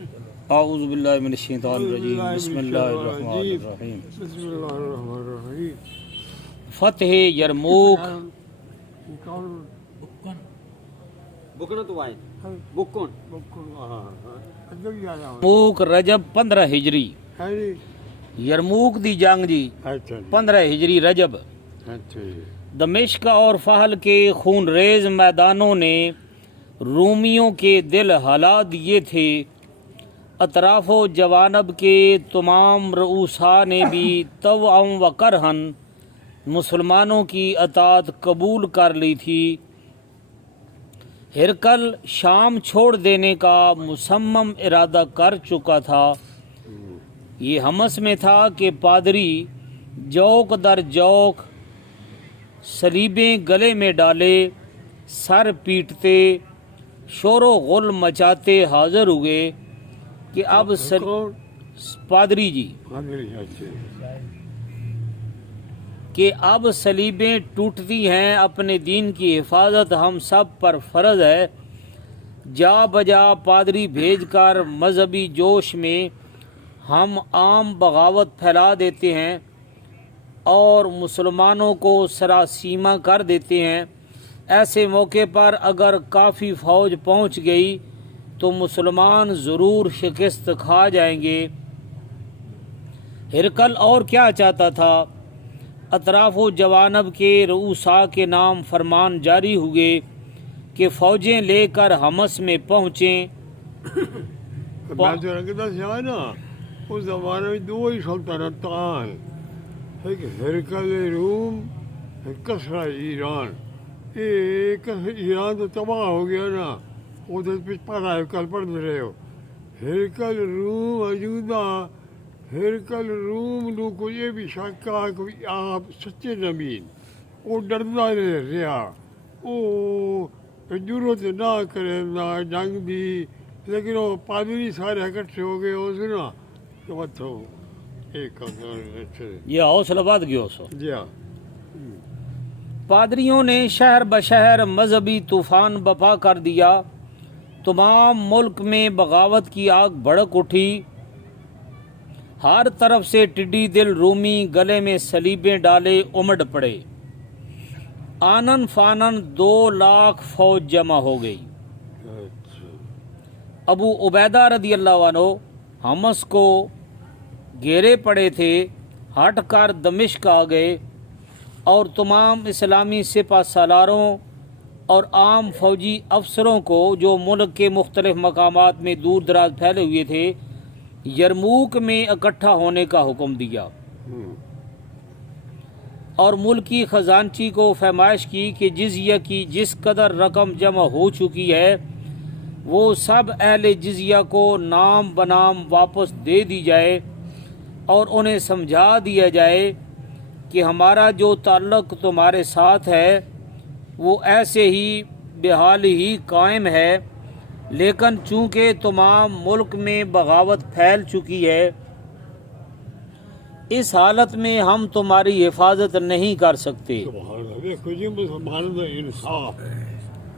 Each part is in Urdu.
اعوذ باللہ من الشیطان الرجیم بسم اللہ الرحمن الرحیم بسم اللہ الرحمن الرحیم فتح یرموک یرموک رجب 15 ہجری یرموک دی جنگ جی 15 ہجری رجب دمشق اور فہل کے خون ریز میدانوں نے رومیوں کے دل ہلا دیے تھے۔ اطراف و جوانب کے تمام رؤساء نے بھی طوعاً و کرہن مسلمانوں کی اطاعت قبول کر لی تھی۔ ہرقل شام چھوڑ دینے کا مصمم ارادہ کر چکا تھا۔ یہ حمس میں تھا کہ پادری جوک در جوک صلیبیں گلے میں ڈالے، سر پیٹتے، شور و غل مچاتے حاضر ہوئے کہ اب پادری جی کہ اب صلیبیں ٹوٹتی ہیں، اپنے دین کی حفاظت ہم سب پر فرض ہے۔ جا بجا پادری بھیج کر مذہبی جوش میں ہم عام بغاوت پھیلا دیتے ہیں اور مسلمانوں کو سراسیمہ کر دیتے ہیں۔ ایسے موقع پر اگر کافی فوج پہنچ گئی تو مسلمان ضرور شکست کھا جائیں گے۔ ہرقل اور کیا چاہتا تھا؟ اطراف و جوانب کے رؤساء کے نام فرمان جاری ہوئے کہ فوجیں لے کر حمص میں پہنچیں۔ اس زمانے میں دو ہی سلطنتان، ایک ہرقل روم، ایک کسرا ایران۔ ایران تو تباہ ہو گیا نا، ادھر پڑھا ہے، کل پڑھ رہے ہو۔ ہرقل روم موجودہ ہرقل روم لوگ کو یہ بھی شک کہا کہ آپ سچے نبی، وہ ڈرتا رہا، وہ ضرورت نہ کرے نہ جنگ دی، لیکن وہ پادری سارے اکٹھے ہو گئے، وہ سنا کہ متو ایک یہ حوصلہ بات گیا سو جی ہاں۔ پادریوں نے شہر بشہر مذہبی طوفان بپا کر دیا۔ تمام ملک میں بغاوت کی آگ بھڑک اٹھی۔ ہر طرف سے ٹڈی دل رومی گلے میں صلیبیں ڈالے امڑ پڑے۔ آنن فانن 2 لاکھ فوج جمع ہو گئی۔ ابو عبیدہ رضی اللہ عنہ حمص کو گھیرے پڑے تھے، ہٹ کر دمشق آ گئے اور تمام اسلامی سپہ سالاروں اور عام فوجی افسروں کو جو ملک کے مختلف مقامات میں دور دراز پھیلے ہوئے تھے یرموک میں اکٹھا ہونے کا حکم دیا، اور ملکی خزانچی کو فرمائش کی کہ جزیہ کی جس قدر رقم جمع ہو چکی ہے وہ سب اہل جزیہ کو نام بنام واپس دے دی جائے، اور انہیں سمجھا دیا جائے کہ ہمارا جو تعلق تمہارے ساتھ ہے وہ ایسے ہی بحال ہی قائم ہے، لیکن چونکہ تمام ملک میں بغاوت پھیل چکی ہے اس حالت میں ہم تمہاری حفاظت نہیں کر سکتے۔ دیکھو جی مسلمانوں کا انصاف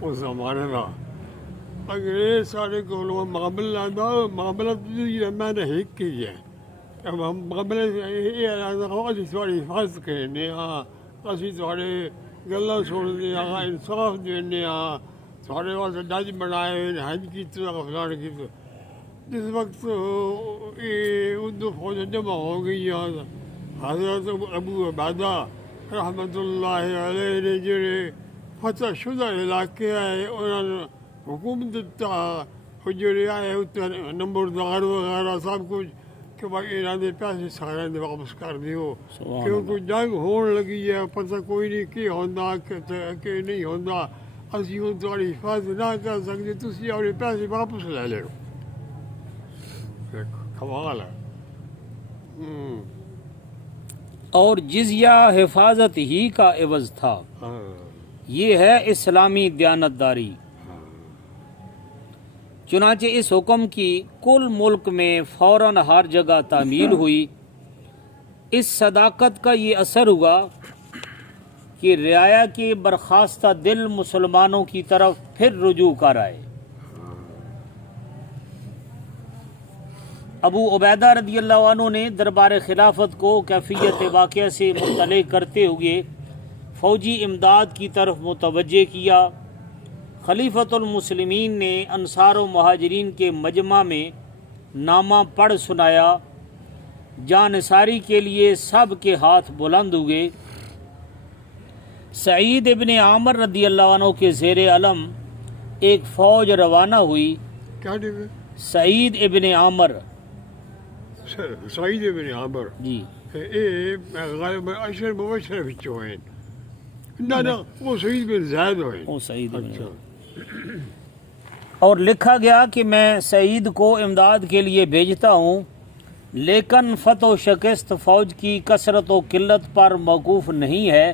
اس زمانے کا انگریز سارے کو معاملہ میں نے ہک کی ہے، معاملے تھوڑی حفاظت کرنے ہاں، اسی تھوڑے گلا چھوڑنے ہاں، انصاف دینے ہاں، تھوڑے واسطے جج بنائے حج کی طرح فلان کی طرح۔ جس وقت اردو فوج جمع ہو گئی، حضرت ابو عبیدہ رحمۃ اللہ علیہ نے جڑے فتح شدہ علاقے آئے انہوں نے حکم دیتا، جڑے آئے نمبردار وغیرہ سب کچھ کہ بھائی انہوں نے پیسے سارے نے واپس کر دیو، کیونکہ جنگ ہون لگی ہے، پتہ کوئی نہیں کہ ہوتا کہ نہیں ہوتا، اسی ہوں تھوڑی حفاظت نہ کر سکتے، تسی اپنے پیسے واپس لے لو۔ کمال ہے۔ اور جزیہ حفاظت ہی کا عوض تھا، یہ ہے اسلامی دیانتداری۔ چنانچہ اس حکم کی کل ملک میں فوراً ہر جگہ تعمیل ہوئی۔ اس صداقت کا یہ اثر ہوا کہ رعایا کے برخاستہ دل مسلمانوں کی طرف پھر رجوع کر آئے۔ ابو عبیدہ رضی اللہ عنہ نے دربار خلافت کو کیفیت واقعہ سے مطلع کرتے ہوئے فوجی امداد کی طرف متوجہ کیا۔ خلیفۃ المسلمین نے انصار و مہاجرین کے مجمع میں نامہ پڑھ سنایا۔ جانثاری کے لیے سب کے ہاتھ بلند ہوئے۔ سعید ابن عامر رضی اللہ عنہ کے زیر علم ایک فوج روانہ ہوئی۔ کیا نام ہے؟ سعید ابن عامر، سعید بن عامر جی غالب اشر مبشر ਵਿੱਚੋਂ ਹੈ نہ وہ سعید بن زید ہوئے۔ وہ سعید ابن اچھا عامر۔ اور لکھا گیا کہ میں سعید کو امداد کے لیے بھیجتا ہوں، لیکن فتح و شکست فوج کی کثرت و قلت پر موقوف نہیں ہے۔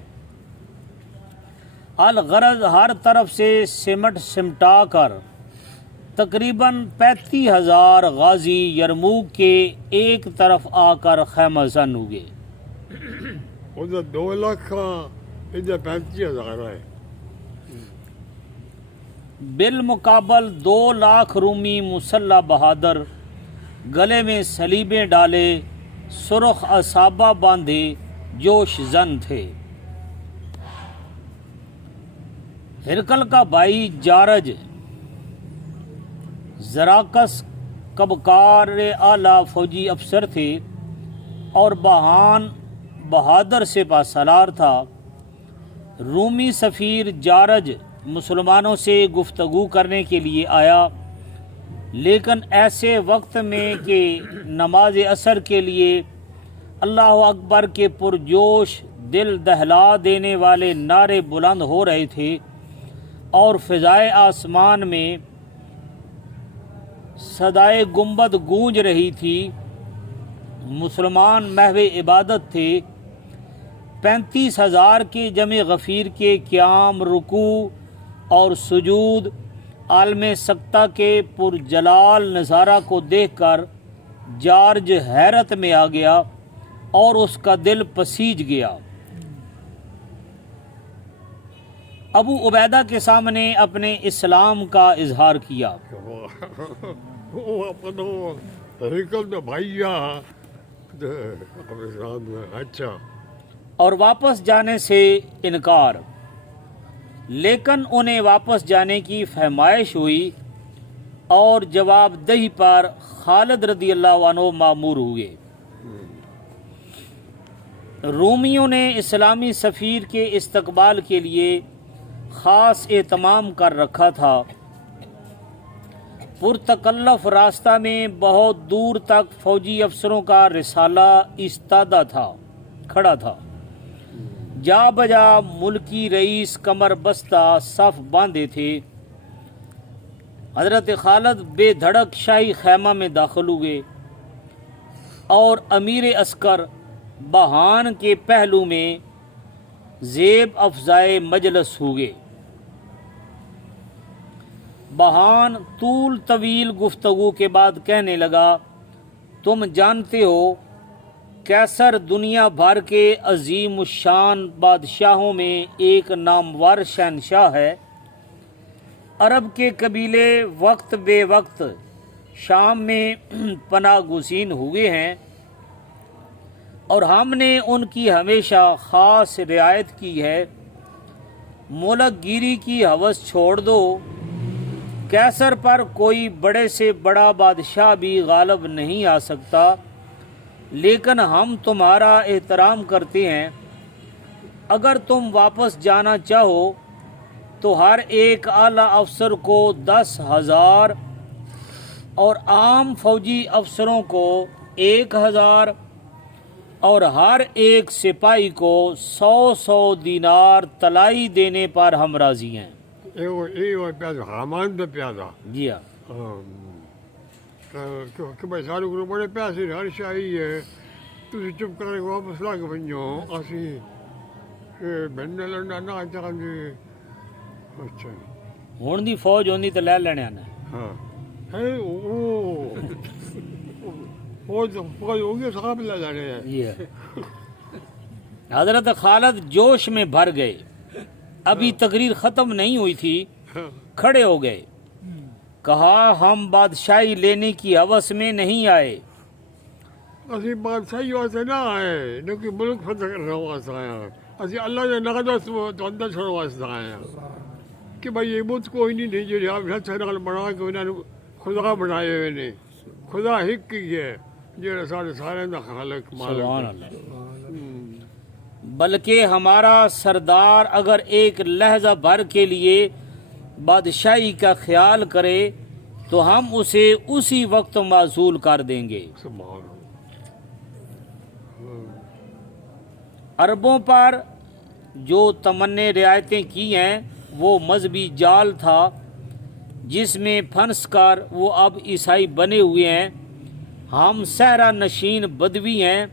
الغرض ہر طرف سے سمٹا کر تقریباً 35,000 غازی یرموک کے ایک طرف آ کر خیمہ زن ہوئے۔ ادھر 2 لاکھ ادھر 35,000 ہے۔ بالمقابل 2 لاکھ رومی مسلح بہادر گلے میں صلیبیں ڈالے، سرخ اصابہ باندھے، جوش زن تھے۔ ہرکل کا بھائی جارج زراکس کبکار اعلیٰ فوجی افسر تھے اور بہان بہادر سپہ سالار تھا۔ رومی سفیر جارج مسلمانوں سے گفتگو کرنے کے لیے آیا، لیکن ایسے وقت میں کہ نماز عصر کے لیے اللہ اکبر کے پرجوش دل دہلا دینے والے نعرے بلند ہو رہے تھے اور فضائے آسمان میں صدائے گنبد گونج رہی تھی۔ مسلمان محو عبادت تھے۔ 35,000 کے جمع غفیر کے قیام، رکوع اور سجود، عالم سکتہ کے پرجلال نظارہ کو دیکھ کر جارج حیرت میں آ گیا اور اس کا دل پسیج گیا۔ ابو عبیدہ کے سامنے اپنے اسلام کا اظہار کیا۔ وہ اپنا ہرکل کا بھائی اچھا اور واپس جانے سے انکار، لیکن انہیں واپس جانے کی فہمائش ہوئی اور جواب دہی پر خالد رضی اللہ عنہ مامور ہوئے۔ رومیوں نے اسلامی سفیر کے استقبال کے لیے خاص اہتمام کر رکھا تھا۔ پرتکلف راستہ میں بہت دور تک فوجی افسروں کا رسالہ ایستادہ تھا، کھڑا تھا۔ جا بجا ملکی رئیس کمر بستہ صف باندھے تھے۔ حضرت خالد بے دھڑک شاہی خیمہ میں داخل ہوئے اور امیر عسکر بہان کے پہلو میں زیب افزائے مجلس ہوئے۔ بہان طول طویل گفتگو کے بعد کہنے لگا، تم جانتے ہو کیسر دنیا بھر کے عظیم الشان بادشاہوں میں ایک نامور شہنشاہ ہے۔ عرب کے قبیلے وقت بے وقت شام میں پناہ گزین ہوئے ہیں اور ہم نے ان کی ہمیشہ خاص رعایت کی ہے۔ ملک گیری کی ہوس چھوڑ دو، کیسر پر کوئی بڑے سے بڑا بادشاہ بھی غالب نہیں آ سکتا، لیکن ہم تمہارا احترام کرتے ہیں۔ اگر تم واپس جانا چاہو تو ہر ایک اعلیٰ افسر کو 10,000 اور عام فوجی افسروں کو 1,000 اور ہر ایک سپاہی کو 100 دینار طلائی دینے پر ہم راضی ہیں۔ پیازا حامان دا پیازا جی ہاں، کہ بھائی سارے کو بڑے پیسے ہر شاہی ہے، تھی چپ کر کے واپس لا کے بنو اسی بننے لڑنا نہ چاہتے۔ اچھا ہون دی فوج ہوندی تو لے لینے آنا۔ ہاں ہے فوج ہو گیا صاحب لے جانے ہیں۔ جی ہاں۔ حضرت خالد جوش میں بھر گئے، ابھی تقریر ختم نہیں ہوئی تھی، کھڑے ہو گئے، کہا ہم بادشاہی لینے کی ہوس میں نہیں آئے، اسی بادشاہی واسطے نہ آئے نہ کہ ملک فتح کرنے واسطے آئے ہیں، اسی اللہ کے نقدس تو اندر چھوڑنے واسطے آئے ہیں کہ بھائی یہ بت کوئی نہیں جو آپ ہاتھ سے نقل بنا کے انہوں نے خدا بنائے ہوئے نے، خدا ایک ہی ہے جو سارے سارے دا خالق سبحان مالک ہے۔ اللہ۔ بلکہ ہمارا سردار اگر ایک لحظہ بھر کے لیے بادشاہی کا خیال کرے تو ہم اسے اسی وقت معزول کر دیں گے۔ سبحان اللہ۔ عربوں پر جو تمنے رعایتیں کی ہیں وہ مذہبی جال تھا جس میں پھنس کر وہ اب عیسائی بنے ہوئے ہیں۔ ہم صحرا نشین بدوی ہیں،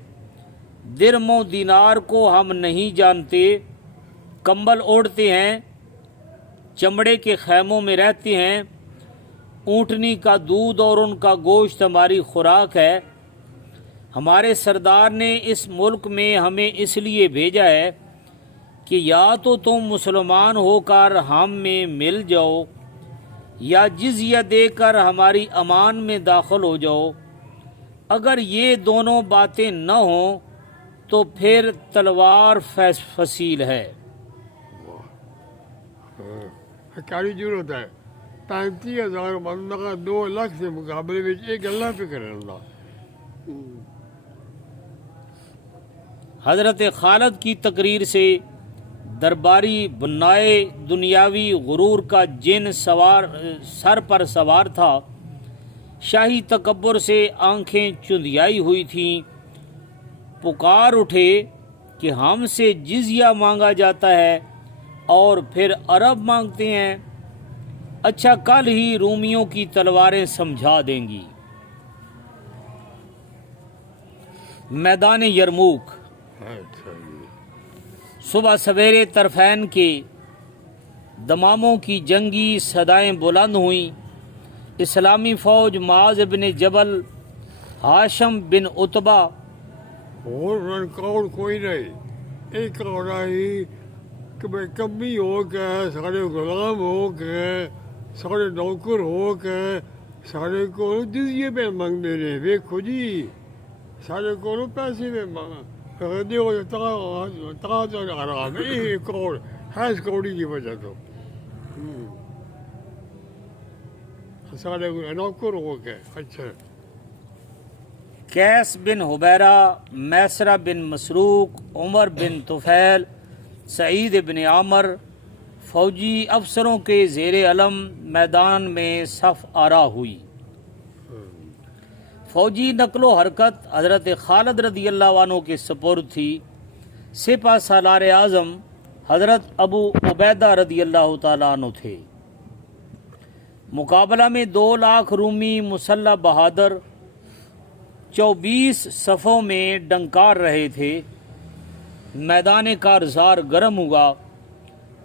درم و دینار کو ہم نہیں جانتے، کمبل اوڑھتے ہیں، چمڑے کے خیموں میں رہتے ہیں، اونٹنی کا دودھ اور ان کا گوشت ہماری خوراک ہے۔ ہمارے سردار نے اس ملک میں ہمیں اس لیے بھیجا ہے کہ یا تو تم مسلمان ہو کر ہم میں مل جاؤ یا جزیہ دے کر ہماری امان میں داخل ہو جاؤ۔ اگر یہ دونوں باتیں نہ ہوں تو پھر تلوار فصیل ہے۔ کاری ضرورت ہے 35,000 بندہ کا 2 لاکھ سے مقابلے میں ایک اللہ فکر ہے اللہ۔ حضرت خالد کی تقریر سے درباری بنائے دنیاوی غرور کا جن سر پر سوار تھا، شاہی تکبر سے آنکھیں چندیائی ہوئی تھیں، پکار اٹھے کہ ہم سے جزیہ مانگا جاتا ہے اور پھر عرب مانگتے ہیں، اچھا کل ہی رومیوں کی تلواریں سمجھا دیں گی۔ میدان یرموک۔ صبح سویرے طرفین کے دماموں کی جنگی صدائیں بلند ہوئیں، اسلامی فوج معاذ بن جبل، ہاشم بن عتبہ اور رنکاؤ کوئی نہیں، ایک اور آئی کہ بھائی کمی ہو کے سارے غلام ہو کے سارے نوکر ہو کے سارے کو جزیے پہ مانگنے رہے، دیکھو جی سارے کو پیسے پہ مانگا دیکھو تقاضا آرام ایک اور حیث کوڑی کی وجہ تو سارے نوکر ہو کے۔ اچھا قیس بن حبیرہ، میسرہ بن مسروق، عمر بن طفیل، سعید بن عامر فوجی افسروں کے زیر علم میدان میں صف آرا ہوئی۔ فوجی نقل و حرکت حضرت خالد رضی اللہ عنہ کے سپرد تھی۔ سپہ سالار اعظم حضرت ابو عبیدہ رضی اللہ تعالیٰ عنہ تھے۔ مقابلہ میں 2 لاکھ رومی مسلح بہادر 24 صفوں میں ڈنکار رہے تھے۔ میدان کارزار گرم ہوا،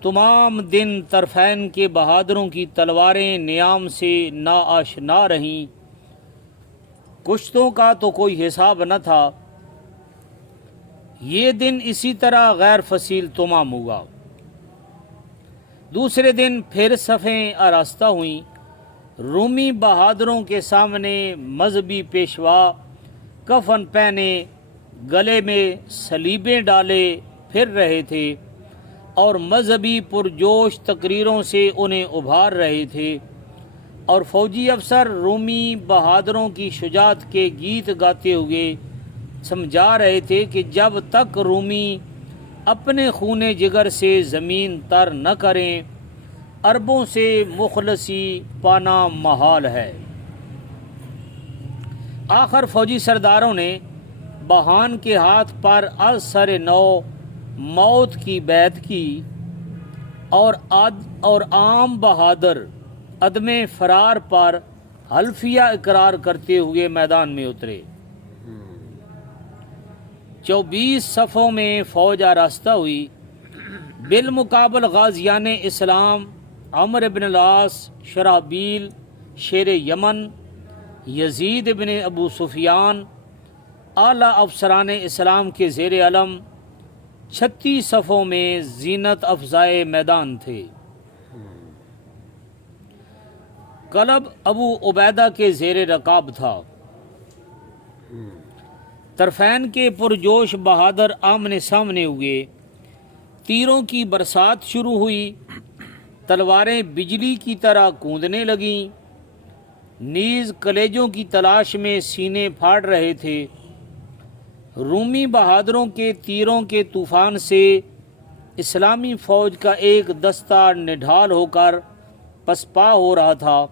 تمام دن طرفین کے بہادروں کی تلواریں نیام سے ناآشنا رہیں، کشتوں کا تو کوئی حساب نہ تھا۔ یہ دن اسی طرح غیر فصیل تمام ہوا۔ دوسرے دن پھر صفیں آراستہ ہوئیں، رومی بہادروں کے سامنے مذہبی پیشوا کفن پہنے، گلے میں صلیبیں ڈالے پھر رہے تھے اور مذہبی پرجوش تقریروں سے انہیں ابھار رہے تھے، اور فوجی افسر رومی بہادروں کی شجاعت کے گیت گاتے ہوئے سمجھا رہے تھے کہ جب تک رومی اپنے خون جگر سے زمین تر نہ کریں، عربوں سے مخلصی پانا محال ہے۔ آخر فوجی سرداروں نے بہان کے ہاتھ پر از سر نو موت کی بیعت کی اور عام بہادر عدم فرار پر حلفیہ اقرار کرتے ہوئے میدان میں اترے۔ 24 صفوں میں فوج آراستہ ہوئی۔ بالمقابل غازیان اسلام عمرو بن العاص، شرحبیل شیر یمن، یزید بن ابو سفیان، اعلیٰ افسران اسلام کے زیر علم 36 صفوں میں زینت افزائے میدان تھے۔ قلب ابو عبیدہ کے زیر رکاب تھا۔ طرفین کے پرجوش بہادر آمنے سامنے ہوئے، تیروں کی برسات شروع ہوئی، تلواریں بجلی کی طرح کوندنے لگیں، نیز کلیجوں کی تلاش میں سینے پھاڑ رہے تھے۔ رومی بہادروں کے تیروں کے طوفان سے اسلامی فوج کا ایک دستہ نڈھال ہو کر پسپا ہو رہا تھا،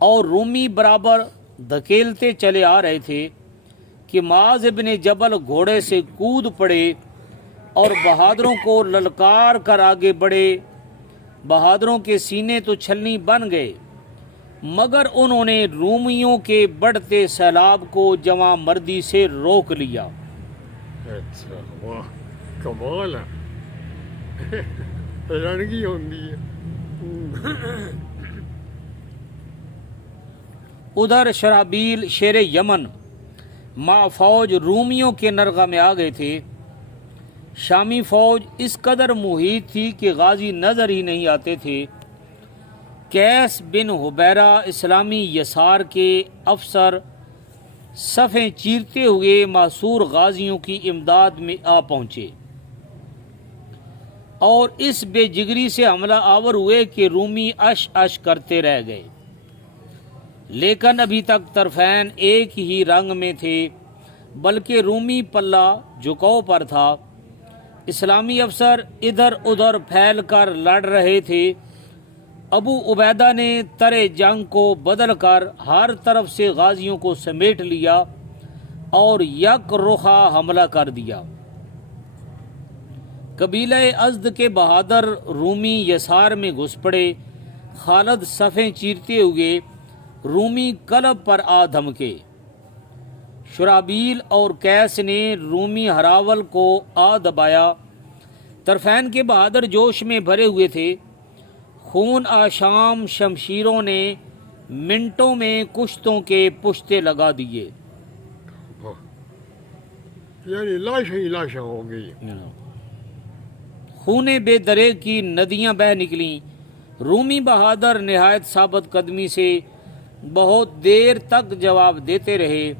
اور رومی برابر دھکیلتے چلے آ رہے تھے کہ معاذ ابن جبل گھوڑے سے کود پڑے اور بہادروں کو للکار کر آگے بڑھے۔ بہادروں کے سینے تو چھلنی بن گئے، مگر انہوں نے رومیوں کے بڑھتے سیلاب کو جواں مردی سے روک لیا۔ اچھا، واہ کمال ہے، لڑکی ہوتی ہے۔ ادھر شرابیل شیر یمن مع فوج رومیوں کے نرغہ میں آ گئے تھے۔ شامی فوج اس قدر محیط تھی کہ غازی نظر ہی نہیں آتے تھے۔ قیس بن حبیرہ اسلامی یسار کے افسر صفیں چیرتے ہوئے محصور غازیوں کی امداد میں آ پہنچے اور اس بے جگری سے حملہ آور ہوئے کہ رومی اش اش کرتے رہ گئے، لیکن ابھی تک طرفین ایک ہی رنگ میں تھے، بلکہ رومی پلہ جھکاؤ پر تھا۔ اسلامی افسر ادھر ادھر پھیل کر لڑ رہے تھے۔ ابو عبیدہ نے ترے جنگ کو بدل کر ہر طرف سے غازیوں کو سمیٹ لیا اور یک رخا حملہ کر دیا۔ قبیلہ ازد کے بہادر رومی یسار میں گھس پڑے۔ خالد صفیں چیرتے ہوئے رومی کلب پر آ دھمکے۔ شرابیل اور قیس نے رومی ہراول کو آ دبایا۔ طرفین کے بہادر جوش میں بھرے ہوئے تھے۔ خون آشام شمشیروں نے منٹوں میں کشتوں کے پشتے لگا دیے۔ یعنی لاشیں ہی لاشیں ہو گئی۔ خون بے درے کی ندیاں بہہ نکلیں۔ رومی بہادر نہایت ثابت قدمی سے بہت دیر تک جواب دیتے رہے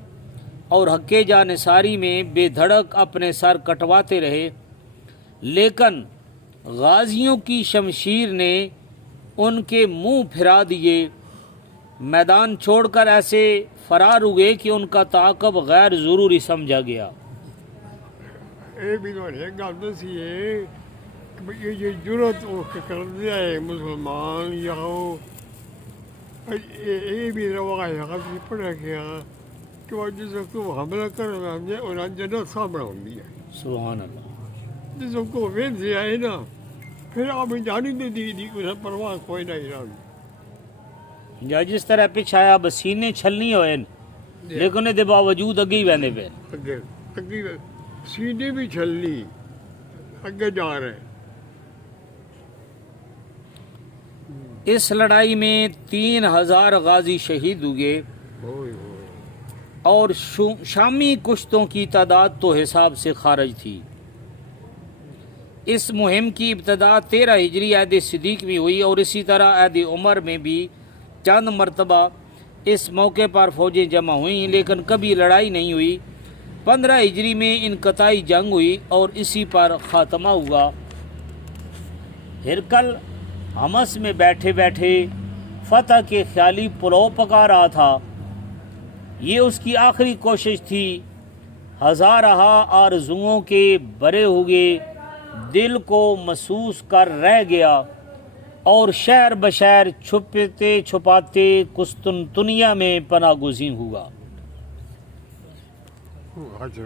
اور حق جانثاری میں بے دھڑک اپنے سر کٹواتے رہے، لیکن غازیوں کی شمشیر نے ان کے منہ پھرا دیے۔ میدان چھوڑ کر ایسے فرار ہوئے کہ ان کا تعاقب غیر ضروری سمجھا گیا۔ یہ بھی تو ایک گل دسی ہے کہ یہ جرت کر دیا ہے مسلمان یا یہ بھی روا ہے حق پڑھا گیا کہ وہ جس وقت وہ حملہ کر رہے اور جنت سامنے ہوتی ہے۔ سبحان اللہ۔ جس وقت وہ وین سے آئے نا پھر آپ جانی نہیں دی انہیں پرواہ کوئی نہیں رہا۔ یا جس طرح پچھ آیا بسینے چھلنی ہوئے لیکن دے باوجود اگے ہی ویندے پہ اگے سینے بھی چھلنی اگے جا رہے۔ اس لڑائی میں 3000 غازی شہید ہوئے اور شامی کشتوں کی تعداد تو حساب سے خارج تھی۔ اس مہم کی ابتدا 13 ہجری عہد صدیق میں ہوئی اور اسی طرح عہد عمر میں بھی چند مرتبہ اس موقع پر فوجیں جمع ہوئیں، لیکن کبھی لڑائی نہیں ہوئی۔ 15 ہجری میں انقطاعی جنگ ہوئی اور اسی پر خاتمہ ہوا۔ ہرکل حمس میں بیٹھے بیٹھے فتح کے خیالی پلاؤ پکا رہا تھا۔ یہ اس کی آخری کوشش تھی۔ ہزارہ آرزوؤں کے بھرے ہوئے دل کو محسوس کر رہ گیا اور شہر بشہر چھپتے چھپاتے قسطنطنیہ میں پناہ گزین ہوا۔